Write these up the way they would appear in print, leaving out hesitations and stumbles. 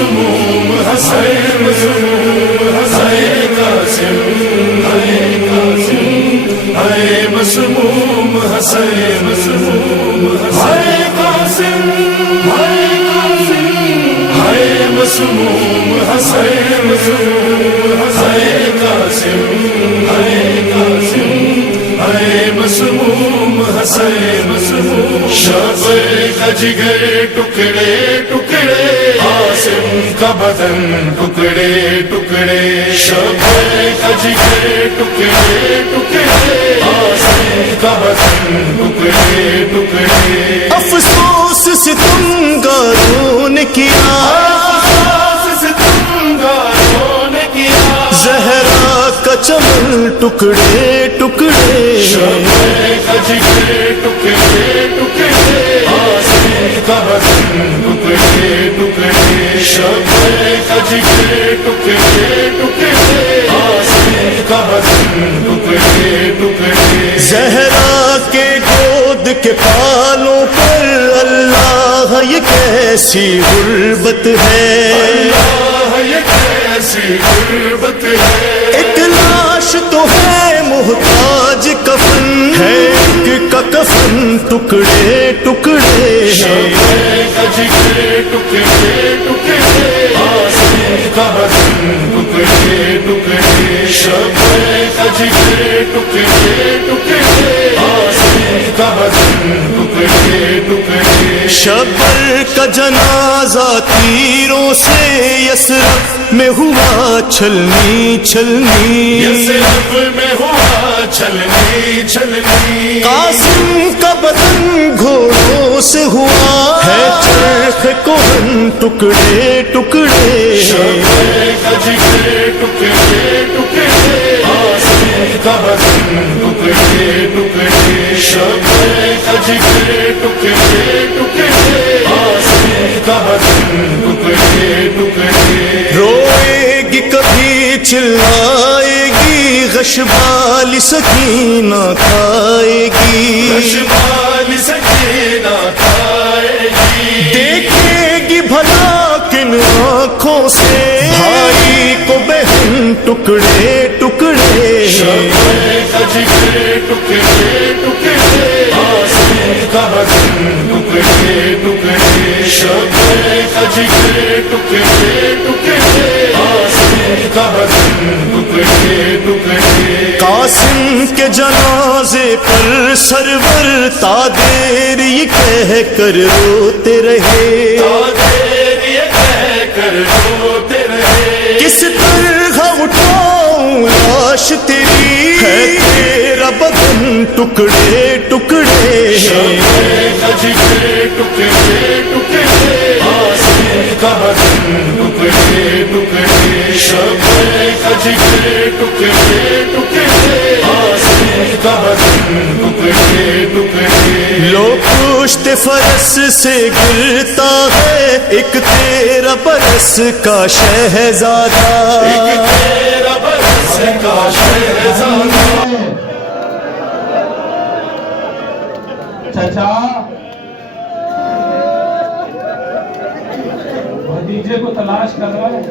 मसमूम हसैन हाय कासिम हाय कासिम हाय मसमूम हसैन हाय कासिम हाय कासिम हाय मसमूम हसैन हाय कासिम हाय कासिम हाय मसमूम हसैन शब का जिगर टुकड़े टुकड़े कासिम का बदन टुकड़े टुकड़े शब का जिगर टुकड़े टुकड़े कासिम का बदन टुकड़े टुकड़े अफसोस सितमगारों ने किया ज़हरा का चमन टुकड़े टुकड़े का जिगर टुकड़े टुकड़े आसिम का बदन टुकड़े टुकड़े शब का जिगर टुकड़े टुकड़े आसिम का बदन टुकड़े टुकड़े ज़हरा के गोद के पालों पर अल्लाह ये कैसी गुर्बत है, अल्लाह ये कैसी गुर्बत है। एक लाश तो है मुहताज कफन है, एक का कफन टुकड़े टुकड़े शब का जिगर टुकड़े टुकड़े आसिम का बदन टुकड़े टुकड़े शब का जिगर टुकड़े टुकड़े आसिम का बदन टुकड़े टुकड़े शबर का जनाजा तीरों से यसरफ में हुआ छलनी छलनी, यसरफ में हुआ छलनी छलनी। कासिम का बदन घोड़ों से हुआ है चरख कोहन टुकड़े टुकड़े शब का जिगर टुकड़े टुकड़े आसिम का बदन टुकड़े टुकड़े शब का जिगर टुकड़े टुकड़े आसिम का बदन टुकड़े टुकड़े रोएगी कभी चिल्लाएगी गशबाली सकीना खाएगी, गशबाली सकीना खाएगी। देखेगी भला किन आँखों से भाई को बहन टुकड़े टुकड़े शब का जिगर टुकड़े टुकड़े आसिम का बदन टुकड़े टुकड़े शब का जिगर टुकड़े टुकड़े आसिम का बदन टुकड़े टुकड़े। कासिम के जनाजे पर सरवर तादेर ये कह कर रोते रहे, तादेर ये कह कर रोते रहे। किस तरह उठाऊं लाश तेरी है तेरा बदन टुकड़े टुकड़े शब का जिगर टुकड़े टुकड़े आसिम का बदन टुकड़े टुकड़े शब का जिगर टुकड़े टुकड़े आसिम का बदन टुकड़े टुकड़े। लो पुश्त फरस से गिरता है एक तेरा बरस का शहजादा, एक तेरा बरस का शहजादा। चाचा भतीजे को तलाश कर रहा है।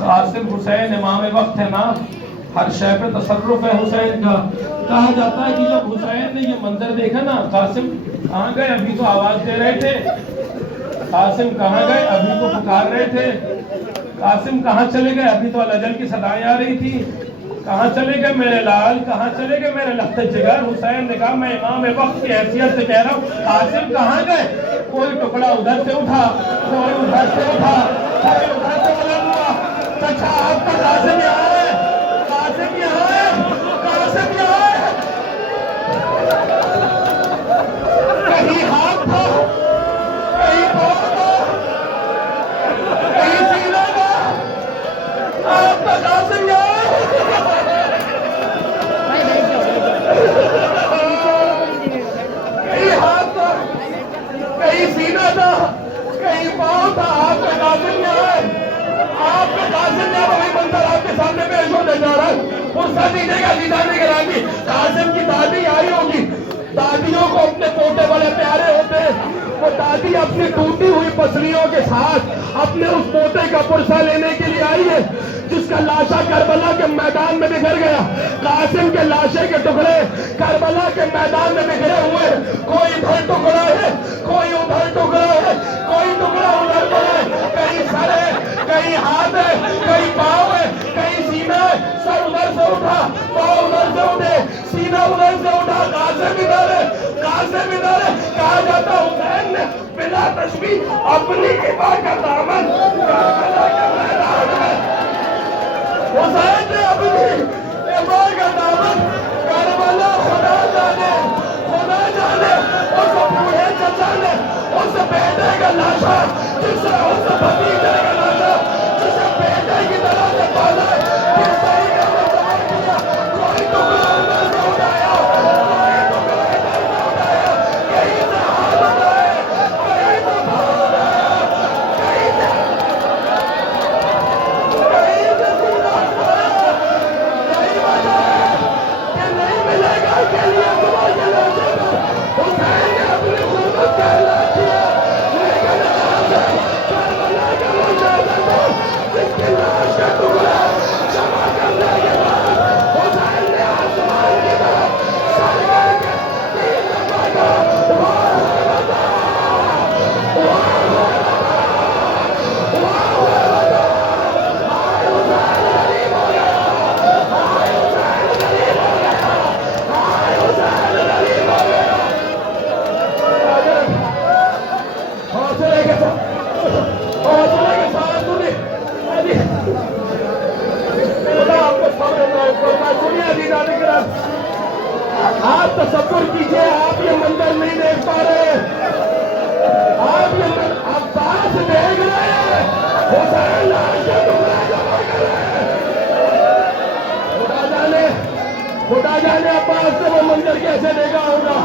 कासिम हुसैन इमाम वक्त है ना, हर शय पे तसर्रुफ है हुसैन का। कहा जाता है कि जब हुसैन ने ये मंजर देखा ना, कासिम कहाँ गए, अभी तो आवाज दे रहे थे। कासिम कहाँ गए, अभी तो पुकार रहे थे। कासिम कहाँ चले गए, अभी तो अल-अजल की सदाएं आ रही थी। कहाँ चले गए मेरे लाल, कहाँ चले गए मेरे लख्त जिगर। हुसैन ने कहा मैं इमाम वक्त की हैसियत से कह रहा हूँ, कासिम कहाँ गए। कोई टुकड़ा उधर से उठा, कोई उधर से उठा, कोई उधर से बुलंद हुआ। अच्छा आपका कासिम यहाँ है, कासिम यहाँ है, कासिम यहाँ है। कहीं हाथ था, कहीं पाँव था, कहीं सीना था, आपका कासिम यहाँ है। कहीं हाथ था, कहीं सीना था, कहीं पाँव था, आपका कासिम यहाँ है। आपका कासिम यहाँ वही मंजर आपके सामने पेश होने जा रहा है। गुस्सा दीजिएगा दीदाने के रानी। कासिम की दादी आई होगी, दादियों को अपने पोते बड़े प्यारे होते हैं। वो दादी अपनी टूटी हुई पसलियों के साथ अपने उस पोते का पुरसा लेने के लिए आई है जिसका लाशा करबला के मैदान में बिखर गया। कासिम के लाशे के टुकड़े करबला के मैदान में बिखरे हुए, कोई इधर टुकड़ा है, कोई उधर टुकड़ा है, कोई टुकड़ा उधर पड़ा है, कहीं सर है, कहीं हाथ है, कहीं पाँव है, कहीं सीना है। सर उधर से उठा, पाँव उधर से उठे, सीना उधर से उठा। कासिम इधर है, कासिम इधर है। कहा जाता हुसैन ने बिना तशबीह अपनी इबा का दामन करबला के मैदान में, हुसैन ने अपनी इबा का दामन करबला, खुदा जाने उस बूढ़े चचा ने उस बेटे का लाशा, जिसे उस भतीजे का लाशा जिसे बेटे की तरह से पाला, किस तरीके से सवार किया। कोई टुकड़ा अंदर से उठाया, कोई टुकड़ा इधर से उठाया, कहीं से हाथ उठाए, कहीं से पाँव उठाया, कहीं से सीना उठाया। यही वजह है कि नहीं मिलेगा के लिए सुबह के लाशे को हुसैन ने अपनी खुर्बत का ऐलान किया। लेकिन आज करबला का वो शहर था जिसकी लाश का टुकड़ा जमा करने के बाद हुसैन ने आसमान की तरफ सर करके 3 दफा कहा, वाह वतन, वाह वतन, वाह वतन। हाय हुसैन गरीब हो गया, हाय हुसैन गरीब हो गया, हाय हुसैन गरीब हो गया। हौसले के साथ, हौसले के साथ सुनिए, खुदा आपको सब्र दे। सुनिए अजीज़ान किराम, आप तसव्वुर कीजिए, आप ये मंजर नहीं देख पा रहे, आप ये अब्बास देख रहे हैं, हुसैन लाश के टुकड़े जमा कर रहे हैं। खुदा जाने अब्बास ने वो मंजर कैसे देखा होगा।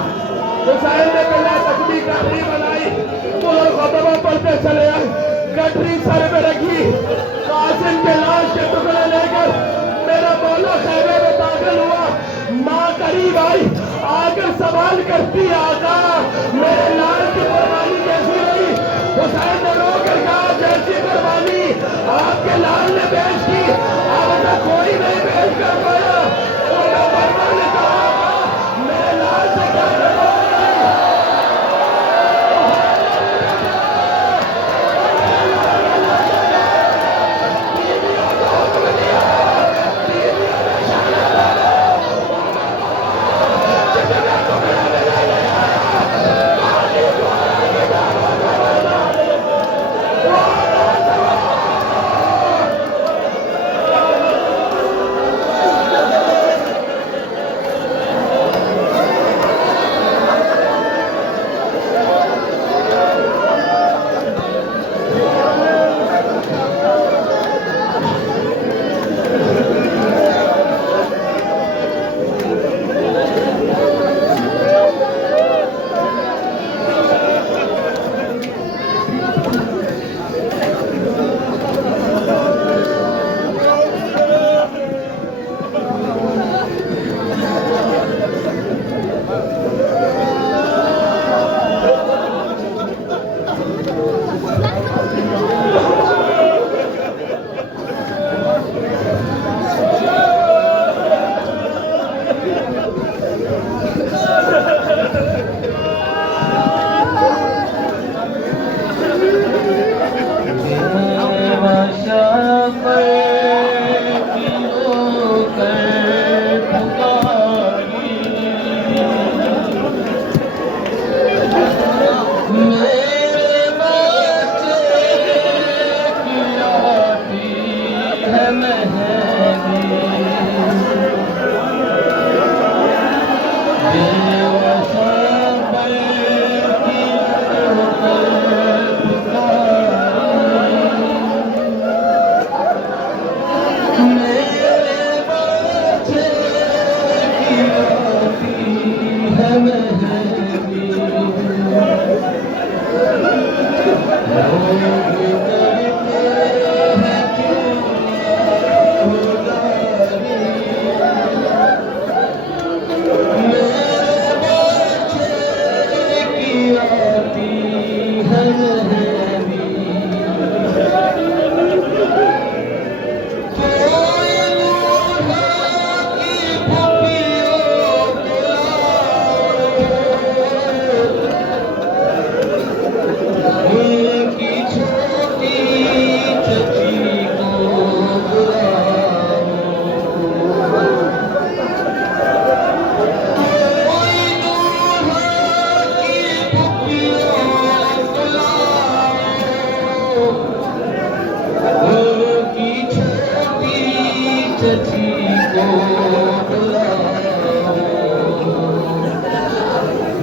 हुसैन ने पहला तस्बीह गठरी बनाई, वो खुतबा पढ़ते चले आए, गठरी सर में रखी, कासिम के लाश के टुकड़े लेकर मेरा मौला खैमे में दाखिल हुआ। माँ करीब आई, आकर सवाल करती, आका मेरे लाल की कुर्बानी कैसी रही। हुसैन ने रोकर कहा, जैसी कुर्बानी आपके लाल ने पेश की अब तक कोई नहीं पेश कर पाया। उनका बर्मा ने कहा, मेरे लाल से क्या करवाएगी।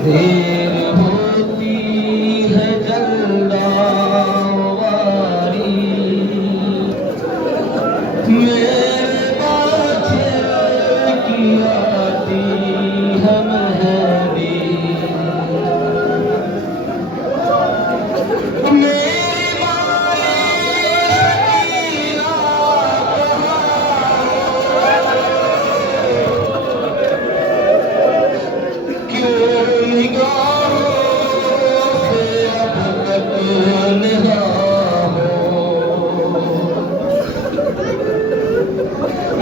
देर होती है जल्दावारी मेरे बाछे की आती है मेहंदी मेरी माए क्यों निगाहों से अब तक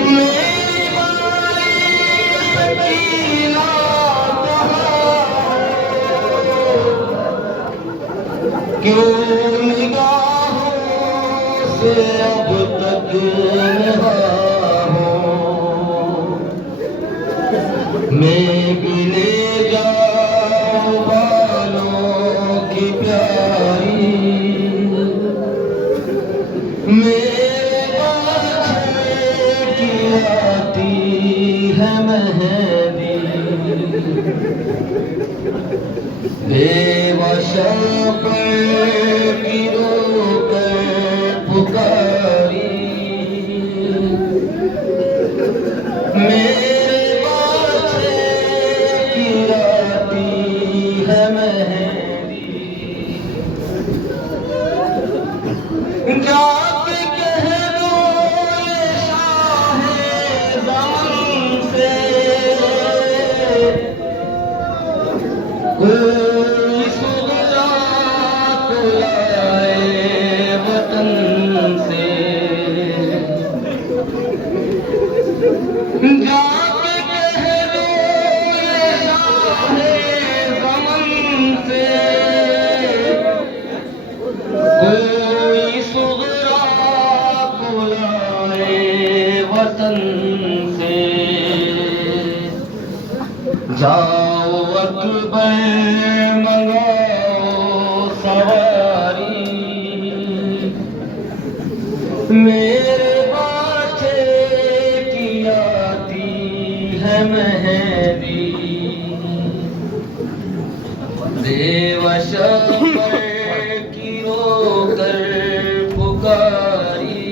मेरी माए सकीना क्यों निगाहों से अब तक मैं गिले जाऊं बालों की प्यारी मेरे बाछे की आती है मेहंदी बेवशा पर गिरो कर पुकारी मेरे बाछे की आती है मेहंदी जाके कह दो ये शाहे ज़मान से कोई सुगरा को लाए वतन से जाके कह दो ये शाहे ज़मान से कोई सुगरा को लाए वतन से जाओ अकबर मंगाओ सवारी मेरे बाछे की आती है मेहंदी बेवश पर गिरो कर पुकारी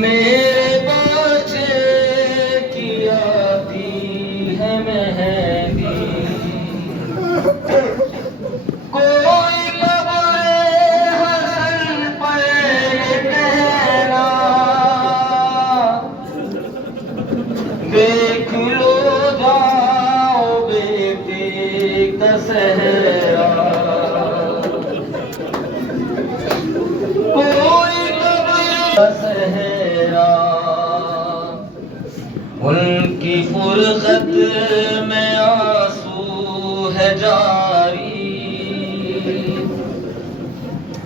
मेरे बाछे की आती है मेहंदी कोई कब्रे हसन पर ये कहना देख लो जाओ बेटे का सहरा कोई कब्र सहरा उनकी फुरसत में आंसू है जारी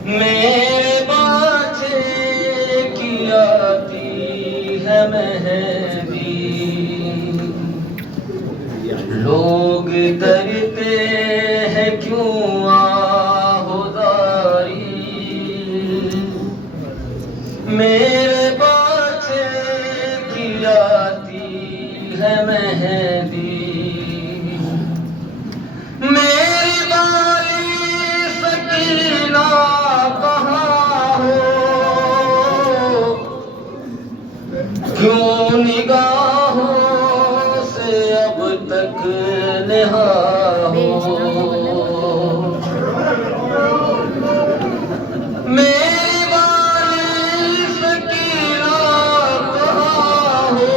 मेरे बाछे की आती है मेहंदी लोग करते हैं क्यों आहुदारी मेरे बाछे की आती है मेहंदी मेरी बाली सकीना कहाँ हो क्यों निगाहों से अब तक नेहा हो मेरी बाली सकीना कहाँ हो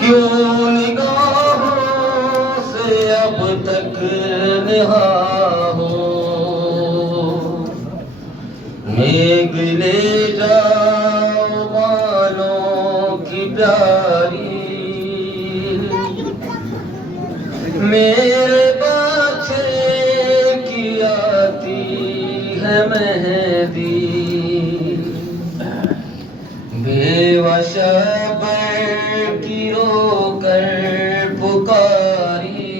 क्यों निगाहों से अब तक नेहा हो मेघ ले जाओ बालों की प्यारी मेरे बाछे की आती है मेहंदी बेवश पर गिरो कर पुकारी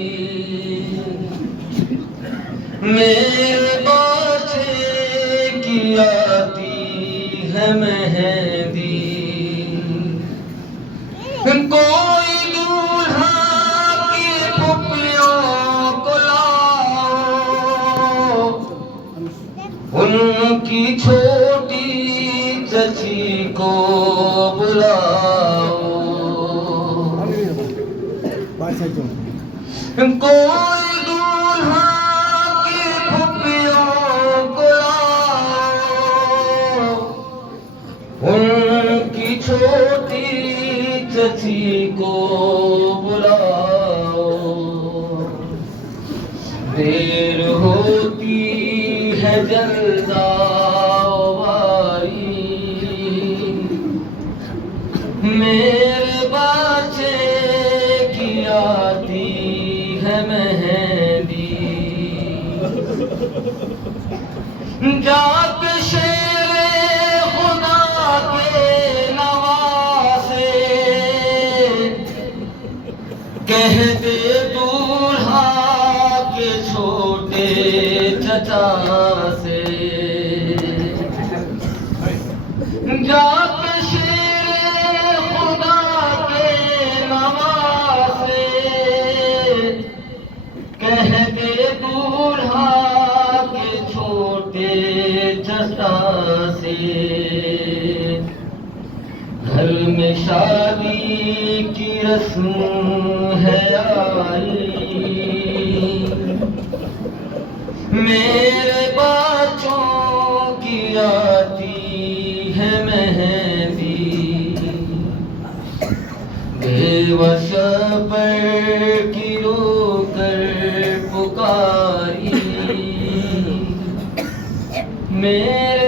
मेरे बाछे की आती है मेहंदी कोई उनकी छोटी चची को बुलाओ, कोई दूल्हा की फुफियों को लाओ, उनकी छोटी चची को बुलाओ। देर होती है जल्दावारी, मेरे बच्चे की आती है मेहंदी, जाके शेरे खुदा के नवासे कह दे दूल्हा के छोटे चचा से, जाके शेरे खुदा के नवासे कह दे दूल्हा के छोटे चचा से। घर में शादी की रस्म है आई, मेरे बच्चों की आती है मेहंदी, बेवश पर की रोकर पुकारी, मेरे